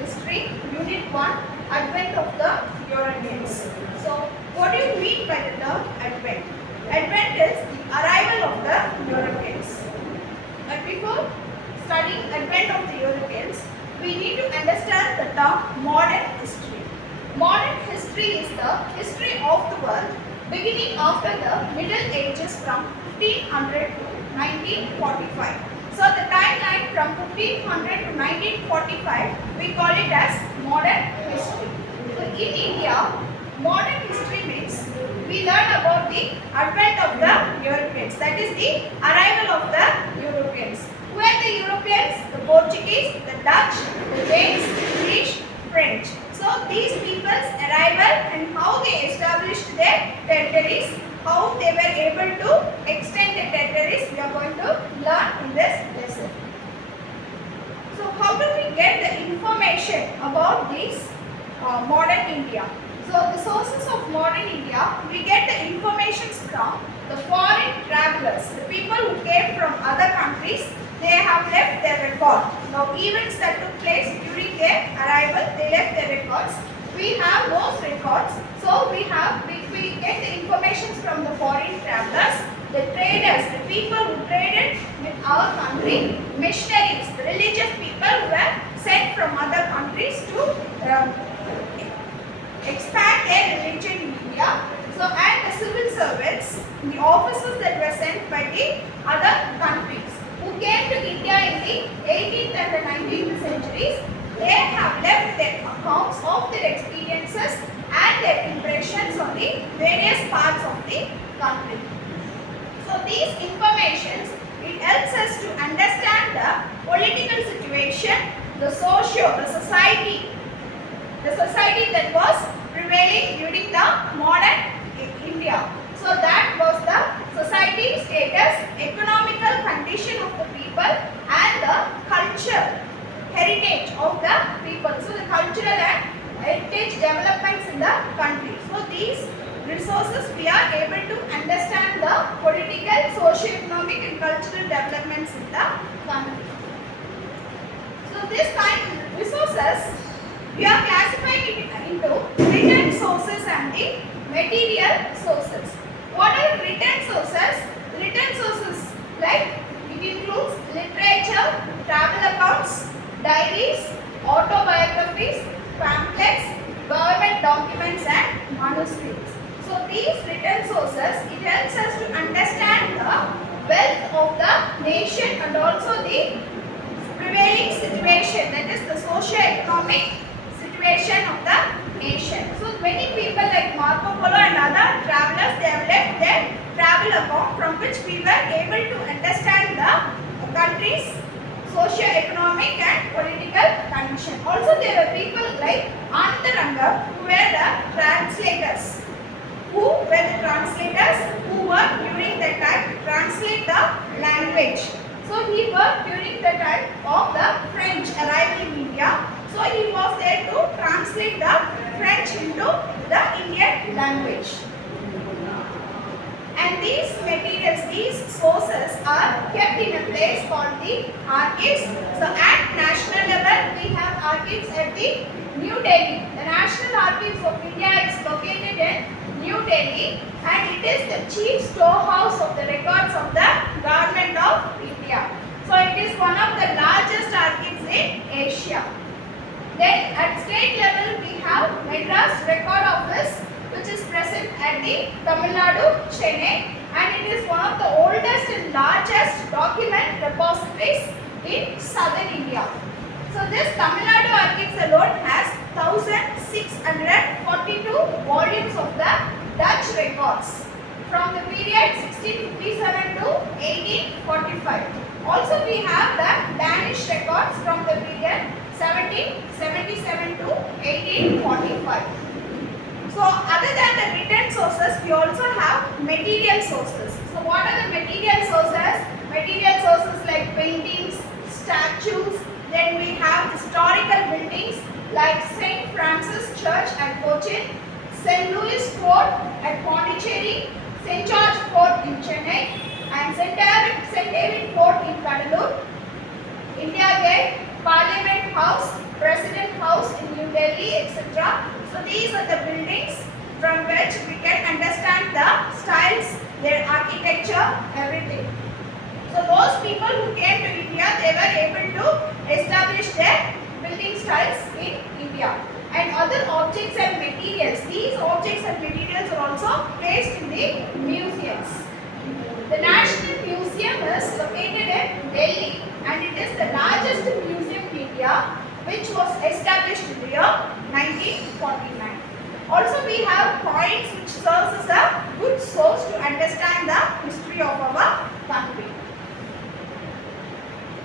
History, Unit 1, Advent of the Europeans. So, what do you mean by the term Advent? Advent is the arrival of the Europeans. But before studying Advent of the Europeans, we need to understand the term modern history. Modern history is the history of the world beginning after the Middle Ages from 1500 to 1945. So the timeline from 1500 to 1945, we call it as modern history. So in India, modern history means we learn about the advent of the Europeans, that is the arrival of the Europeans. Who are the Europeans? The Portuguese, the Dutch, the Danes, British, French. So these people's arrival and how they established their territories, how they were able to extend the territories, we are going to learn in this lesson. So how do we get the information about this modern India? So the sources of modern India, we get the information from the foreign travelers, the people who came from other countries. They have left their record. Now events that took place during their arrival, they left their records. We have those records. So we get the information from the foreign travelers, the traders, the people who traded with our country, missionaries, the religious people who were sent from other countries to expand their religion in India. So and the civil servants, the officers that were sent by the other countries who came to India in the 18th and the 19th centuries, they have left their accounts of their experiences and their impressions on the various parts of the country. So these informations, it helps us to understand the political situation, the society that was prevailing during the modern India. So that was the society status, economical condition of the people and the culture, heritage of the people. So the cultural and heritage developments in the country. So these resources we are able to understand the political, socio-economic and cultural developments in the country. So this kind of resources we are classifying it into written sources and the material sources. What are written sources? Written sources like it includes literature, travel accounts, diaries, autobiographies, pamphlets, government documents and manuscripts. So these written sources, it helps us to understand the wealth of the nation and also the prevailing situation, that is the socio-economic situation of the nation. So many people like Marco Polo and other travelers, they have left their travel account from which we were able to understand the country's socio-economic and political condition. Also there were people like Antaranga who were the translators. Who were the translators who worked during the time to translate the language. So he worked during the time of the French arrival in India. So he was there to translate the French into the Indian language. And these materials, these sources are kept in a place called the archives. So at national level, we have archives at the New Delhi. The National Archives of India is located in New Delhi and it is the chief storehouse of the records of the government of India. So it is one of the largest archives in Asia. Then at state level we have Madras Record Office which is present at the Tamil Nadu, Chennai, and it is one of the oldest and largest document repositories in southern India. So this Tamil Nadu Archives alone has 1642 volumes of the Dutch records from the period 1657 to 1845. Also we have the Danish records from the period 1777 to 1845. So other than the written sources, we also have material sources. So what are the material sources? Material sources like paintings, statues, then we have historical buildings like St. Francis Church at Cochin, St. Louis Fort at Pondicherry, St. George Fort in Chennai and St. David Fort in Cuddalore, India Gate, Parliament House, President House in New Delhi, etc. So these are the buildings from which we can understand the styles, their architecture, everything. So those people who came to India, they were able to establish their building styles in India. And other objects and materials, these objects and materials are also placed in the museums. The National Museum is located in Delhi and it is the largest museum in India, which was established in the year 1949. Also we have coins which serves as a good source to understand the history of our country.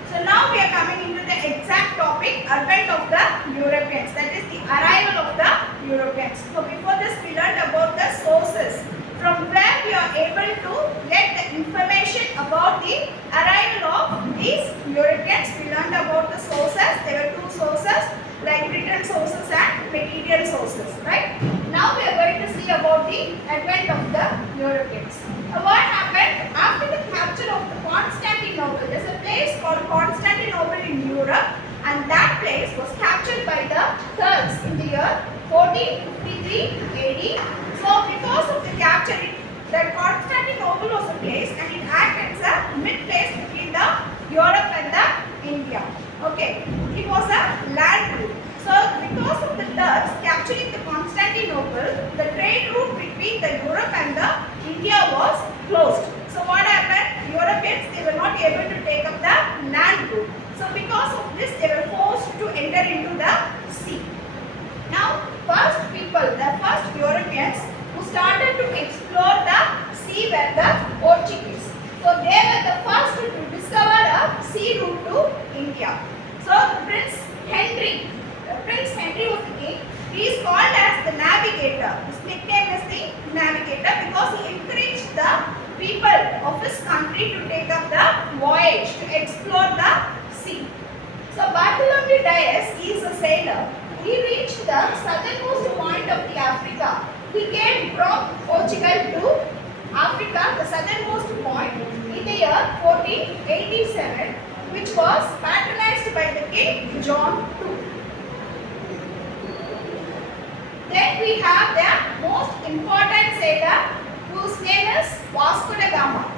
So now we are coming into the exact topic, advent of the Europeans, that is the arrival of the Europeans. So before this we learned about the sources from where we are able to get the information about the arrival of these Europeans. We learned about the sources. There were two sources, like written sources and material sources, right? Now we are going to see about the advent of the Europeans. What happened after the capture of the Constantinople? There is a place called Constantinople in Europe, and that place was captured by the Turks in the year 1453 AD. So because of the capture, that Constantinople was a place and it acted as a mid-place between the Europe and the India. Okay, it was a land route. So because of the Turks capturing the Constantinople, the trade route between the Europe and the India was closed. So what happened? Europeans, they were not able to take up the land route. So because of this, they were forced to enter into the sea. Now, first Europeans who started to explore the sea were the Portuguese. So they were the first to discover a sea route to India. So Prince Henry was the king. He is called as the navigator. His nickname is the navigator because he encouraged the people of his country to take up the voyage to explore the sea. So Bartholomew Dias is a sailor. He reached the southernmost point of the Africa. He came from Portugal to Africa, the southernmost point, in the year 1487, which was patronized by the King John II. Then we have the most important sailor whose name is Vasco da Gama.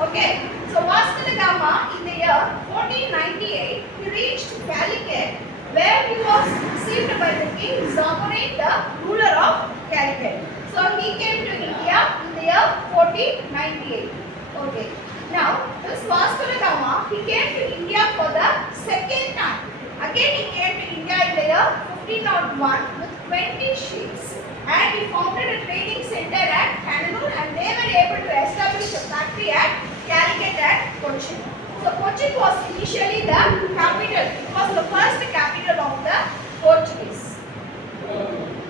Okay, so Vasco da Gama in the year 1498 he reached Calicut, where he was received by the King Zamorin, the ruler of Calicut. So he came to India in the year 1498. Okay, now this Vasco da Gama, he came to India for the second time. Again he came to India in the year 1501 with 20 ships, and he founded a training center at Kannur, and they were able to establish a factory at Calicut and Cochin. So Cochin was initially the capital. It was the first capital of the Portuguese.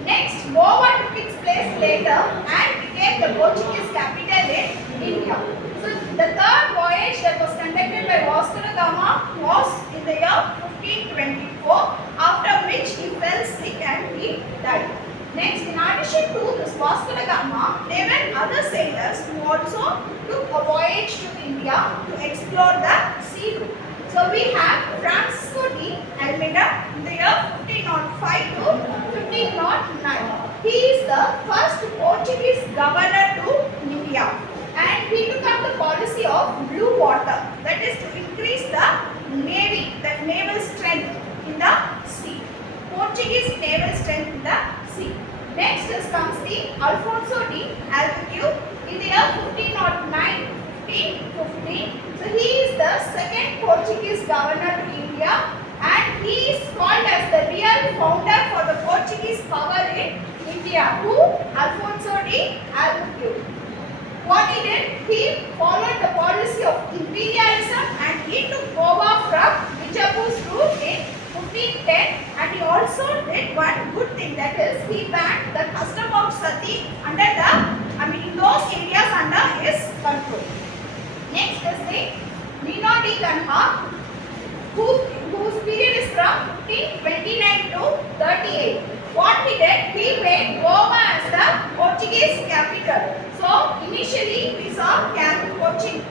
Next, Goa took its place later and became the Portuguese capital in India. So the third voyage that was conducted by Vasco da Gama was in the year 1524, after which he fell sick and he died. Next, in addition to this Vasco da Gama, there were other sailors who also took a voyage to India to explore the sea route. So we have Francisco de Almeida in the year 1505 to 1509. He is the first Portuguese governor to India, and he took up the policy of blue water, that is to increase the navy, the naval strength in the sea. Portuguese naval strength in the sea. Next comes the Alfonso de Albuquerque in the year 1509 1515. So he is the second Portuguese governor to India, and he is called as the real founder for the Portuguese power in India. Who? Alfonso de Albuquerque. What he did? He followed the policy of imperialism and he took Goa from Bijapur's rule in 1510, and he also did one good thing, that is he banned the custom of sati in those areas under his control. Next is the Nino de Canha, whose period is from 1529 to 38. What he did? He made Goa as the Portuguese capital. So initially we saw Cochin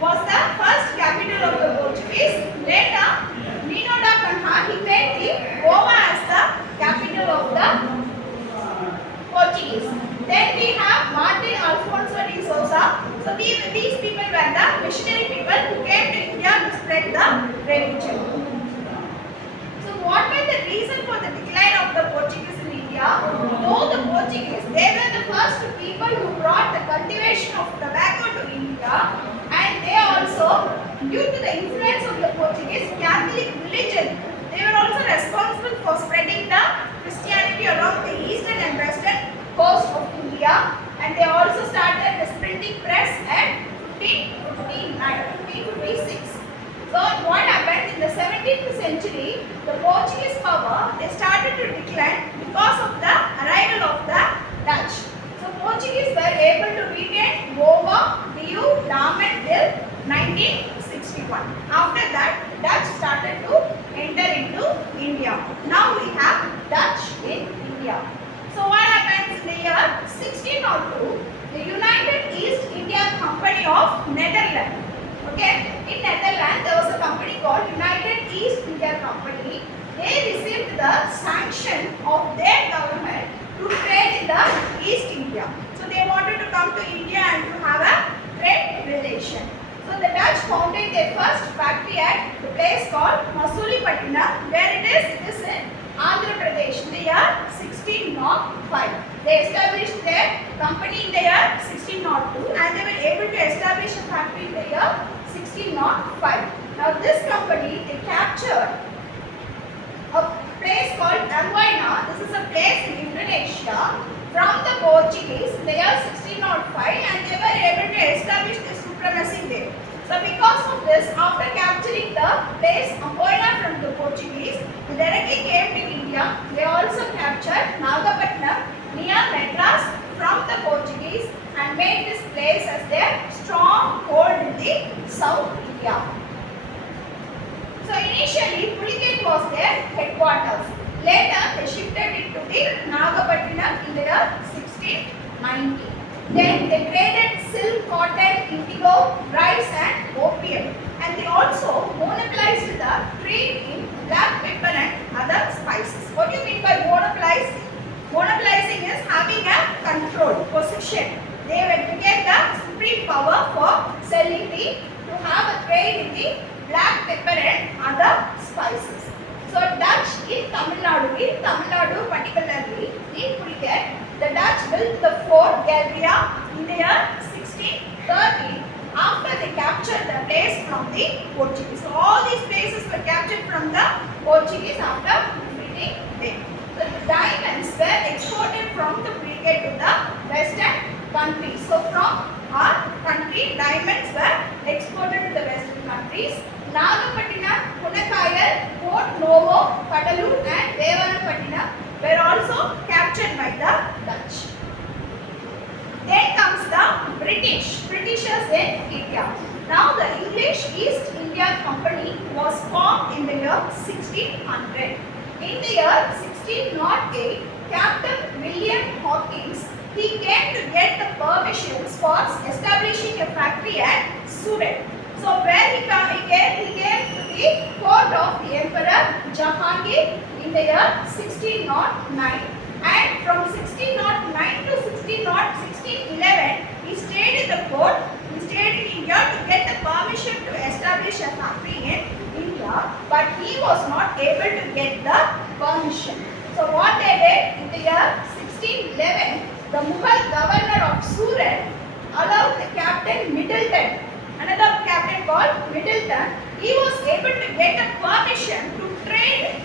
was the first capital of the Portuguese. Later, Nino da Canha, he made the Goa as the Portuguese, they were the first people who brought the cultivation of tobacco to India, and they also, due to the influence of the Portuguese Catholic religion, they were also responsible for spreading the Christianity along the eastern and western coast of India, and they also started the printing press at 1556. So what happened in the 17th century, the Portuguese power, they started to decline because of the arrival of the Dutch. So Portuguese were able to retain Goa, Diu, Daman till 1961. After that, Dutch started to enter into India. Now we have Dutch in India. So what happens in the year 1602, the United East India Company of Netherlands. Okay, in Netherlands there was a company called United East India Company. They received the sanction of their government to trade in the East India. So they wanted to come to India and to have a trade relation. So the Dutch founded their first factory at the place called Masulipatina, where it is in Andhra Pradesh in the year 1605. They established their company in the year 1602 and they were able to establish a factory in the year 1605. Now this company, they captured a place called Anguina. This is a place in Indonesia from the Portuguese in the year 1605, and they were able to establish their supremacy there. So because of this, after capturing the place Anguina from the Portuguese, they directly came to India. They also captured Nagapattinam near Madras from the Portuguese and made this place as their stronghold in the South India. So initially Pulicat was their headquarters. Later they shifted it to the Nagapattinam in the year 1690. Then they traded silk, cotton, indigo, rice and opium. And they also monopolized the trade in black pepper and other spices. What do you mean by monopolizing? Monopolizing is having a control, possession. They became the supreme power for selling to have a trade in the black pepper and other spices. So Dutch in Tamil Nadu particularly in Pulicat, the Dutch built the Fort Galvia in the year 1630 after they captured the place from the Portuguese. So all these places were captured from the Portuguese after defeating them. The diamonds were exported from the Pulicat to the western countries. So from our country, diamonds were exported to the western countries. Nagapattinam, Punakayal, Port Novo, Kadalur and Devanapattinam were also captured by the Dutch. Then comes the Britishers in India. Now the English East India Company was formed in the year 1600. In the year 1608, Captain William Hawkins, he came to get the permissions for establishing a factory at Surat. So where he came to the court of the Emperor Jahangir in the year 1609, and from 1609 to 1611 he stayed in the court, he stayed in India to get the permission to establish a factory in India, but he was not able to get the permission. So what they did in the year 1611, the Mughal governor of Surat allowed the Captain Middleton, another captain called Middleton, he was able to get a permission to trade,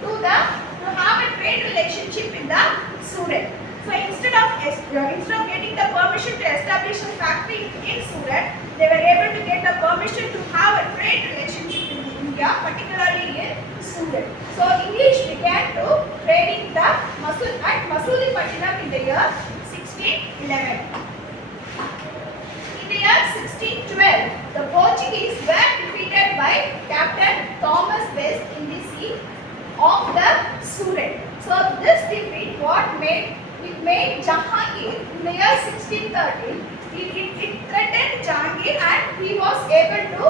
to have a trade relationship in the Surat. So instead of getting the permission to establish a factory in Surat, they were able to get the permission to have a trade relationship in India, particularly in Surat. So English began to trading at Masulipatinam in the year 1611. In the year 1612, the Portuguese were defeated by Captain Thomas West in the sea of the Surat. So this defeat made Jahangir in the year 1613. It threatened Jahangir and he was able to,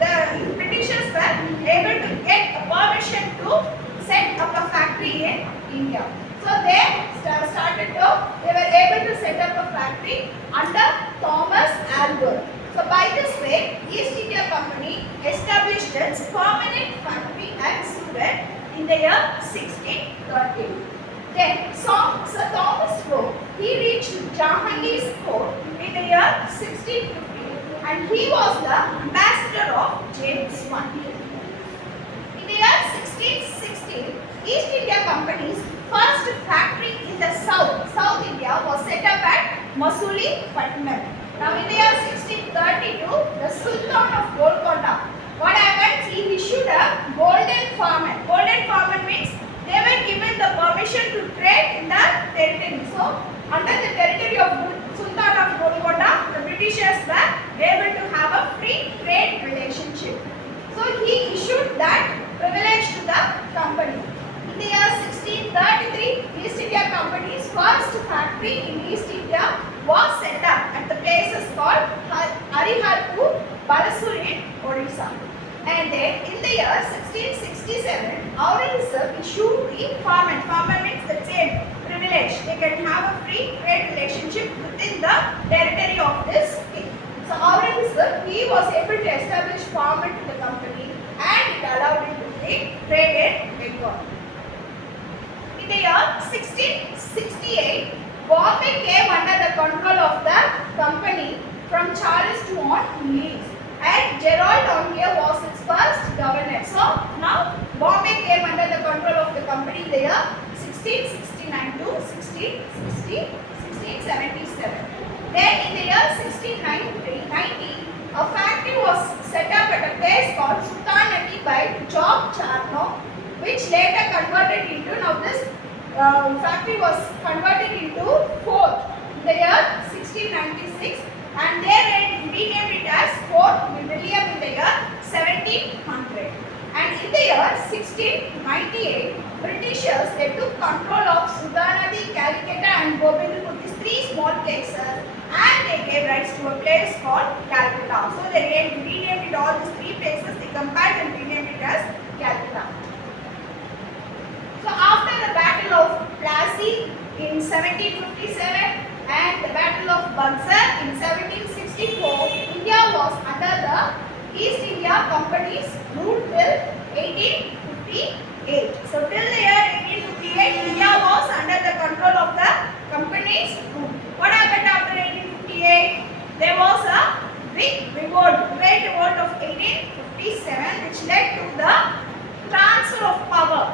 the Britishers were able to get a permission to set up a factory in India. So they were able to set up a factory under Thomas Albert. So by this way, East India Company established its permanent factory at Surat in the year 1613. Then Sir Thomas Roe, he reached Jahangir's court in the year 1650 and he was the ambassador of James I. In the year 1616, East India Company's first factory in the South India was set up at Masulipattnam. Now in the year 1632, the Sultan of Golconda, what happened? He issued a golden farman. Golden farman means they were given the permission to trade in the territory. So under the territory of Sultan of Golconda, the Britishers were able to have a free trade relationship. So he issued that privilege to the company. In the year 1633, East India Company's first factory in East India was set up at the places called Hariharpur, Balasur in Odisha. And then in the year 1667, Aurangzeb issued the farman. Farman means the same privilege. They can have a free trade relationship within the territory of this king. So Aurangzeb, he was able to establish farman to the company and it allowed him to trade in Bengal. In the year 1668, Bombay came under the control of the company from Charles to on lease. And Gerald Onge was its first governor. So now Bombay came under the control of the company in the year 1669 to 1677. Then in the year 1690, a factory was set up at a place called Sultanati by Job Charnock, which later converted into, now this factory was converted into Fort in the year 1696 and they renamed it as Fort William in the year 1700. And in the year 1698, Britishers, they took control of Sudanadi, Calcutta and Gobindpur, these three small places, and they gave rights to a place called Calcutta. So they renamed it, all these three places, they combined and renamed it as Calcutta. So after the Battle of Plassey in 1757 and the Battle of Buxar in 1764, India was under the East India Company's rule till 1858. So till the year 1858, India was under the control of the company's rule. What happened after 1858? There was a big revolt, Great Revolt of 1857, which led to the transfer of power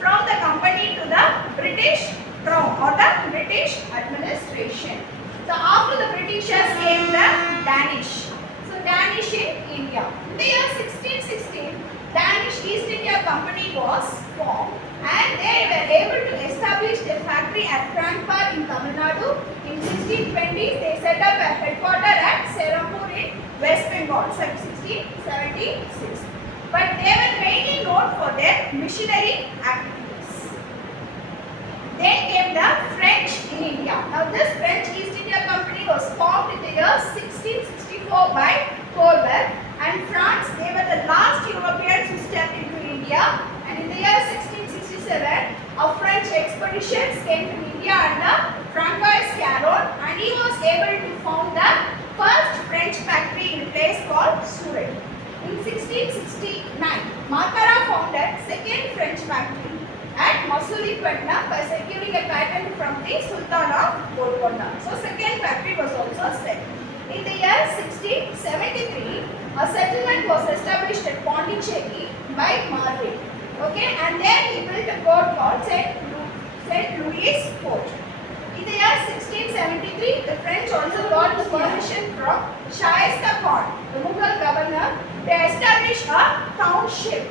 from the company to the British Crown or the British administration. So after the Britishers came the Danish. So Danish in India. In the year 1616, Danish East India Company was formed and they were able to establish their factory at Prangpar in Tamil Nadu. In 1620, they set up a headquarters at Serampur in West Bengal, 1676. But they were mainly known for their missionary activities. Then came the French in India. Now this French East India Company was formed in the year 1664 by Colbert, and France, they were the last Europeans who stepped into India, and in the year 1667 a French expeditions came to India under Francois Caron, and he was able to found the first French factory in a place called Surat. In 1669, Makara founded second French factory at Masulipattnam by securing a patent from the Sultan of Golconda. So second factory was also set. In the year 1673, a settlement was established at Pondicherry by Margaret. Okay, and then he built a port called St. Louis Port. In the year 1673, the French also got the permission from Shaista Khan, the Mughal governor, to establish a township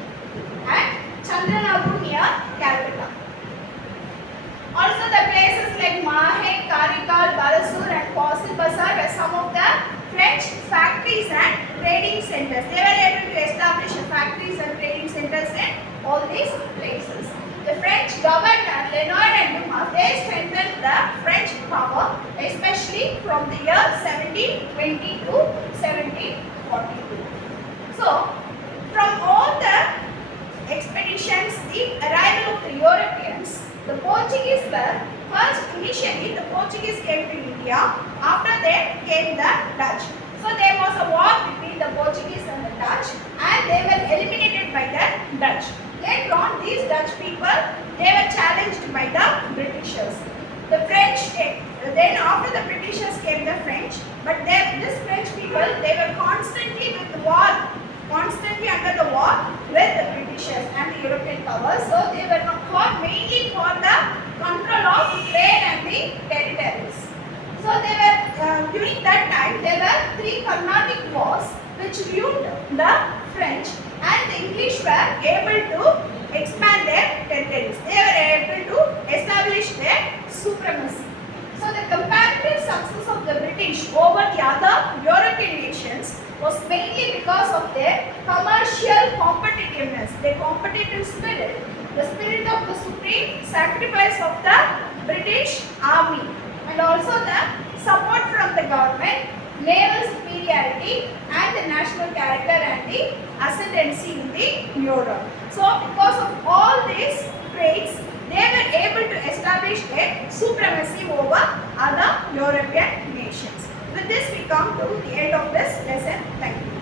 at Chandranaguru near Calcutta. Also the places like Mahe, Karikal, Balasur and Fossil Bazar were some of the French factories and trading centers. They were able to establish factories and trading centers in all these places. The French governor, Lenoir and Dumas, they strengthened the French power, especially from the year 1720 to 1742. So, from all the expeditions, the arrival of the Europeans, the Portuguese were first, initially the Portuguese came to India, after that came the Dutch. So there was a war between the Portuguese and the Dutch, and they were eliminated by the Dutch. Later on, these Dutch people, they were challenged by the Britishers. The French, they Then after the Britishers came the French, but this French people, they were constantly with war, constantly under the war with the Britishers and the European powers. So they were not fought mainly for the control of trade and the territories. So they were during that time there were 3 Carnatic wars which ruined the French, and the English were able to expand their territories. They were able to establish their supremacy. So the comparative success of the British over the other European nations was mainly because of their commercial competitiveness, their competitive spirit, the spirit of the supreme sacrifice of the British army, and also the support from the government, naval superiority, and the national character and the ascendancy in the Europe. So because of all these traits, they were able to establish their supremacy over other European nations. With this we come to the end of this lesson. Thank you.